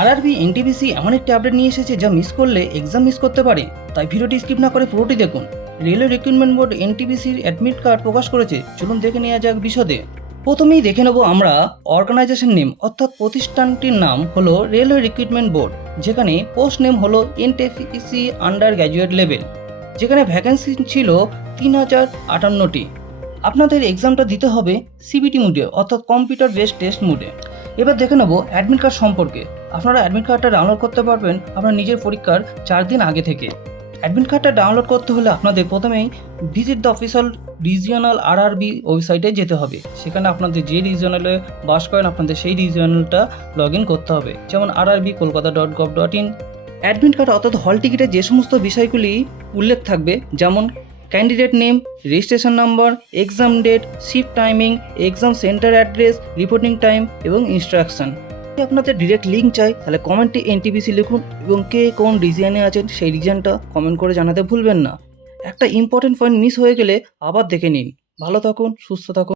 RRB NTPC এমন একটি update নিয়ে এসেছে যা মিস করলে এক্সাম মিস করতে পারে। তাই ভিডিওটি স্কিপ না করে পুরোটি দেখুন। রেলওয়ে রিক্রুটমেন্ট বোর্ড এনটিপিসির অ্যাডমিট কার্ড প্রকাশ করেছে, চলুন দেখে নেওয়া যাক বিশদে। প্রথমেই দেখে নেব আমরা অর্গানাইজেশন নেম, অর্থাৎ প্রতিষ্ঠানটির নাম হলো রেলওয়ে রিক্রুটমেন্ট বোর্ড, যেখানে পোস্ট নেম হলো এনটিপিসি আন্ডার গ্র্যাজুয়েট লেভেল, যেখানে ভ্যাকেন্সি ছিল 3058টি। আপনাদের এক্সামটা দিতে হবে সিবিটি মোডে, অর্থাৎ কম্পিউটার বেসড টেস্ট মোডে। এবার দেখে নেব অ্যাডমিট কার্ড সম্পর্কে। আপনারা অ্যাডমিট কার্ডটা ডাউনলোড করতে পারবেন আপনার নিজের পরীক্ষার 4 দিন আগে থেকে। অ্যাডমিট কার্ডটা ডাউনলোড করতে হলে আপনাদের প্রথমেই visit the official regional RRB ওয়েবসাইটে যেতে হবে। সেখানে আপনাদের যে রিজিওনালে বাস করেন আপনাদের সেই রিজিওনালটা লগ ইন করতে হবে, যেমন rrbkolkata.gov.in। অ্যাডমিট কার্ড অর্থাৎ হল টিকিটে যে সমস্ত বিষয়গুলি উল্লেখ থাকবে, যেমন candidate name, registration number, exam date, shift timing, exam centre address, reporting time এবং ইনস্ট্রাকশন। যদি আপনাদের ডিরেক্ট লিঙ্ক চাই তাহলে কমেন্টে এনটিপিসি লিখুন এবং কে কোন রিজিয়নে আছেন সেই রিজিয়নটা কমেন্ট করে জানাতে ভুলবেন না। একটা ইম্পর্টেন্ট পয়েন্ট মিস হয়ে গেলে আবার দেখে নিন। ভালো থাকুন, সুস্থ থাকুন।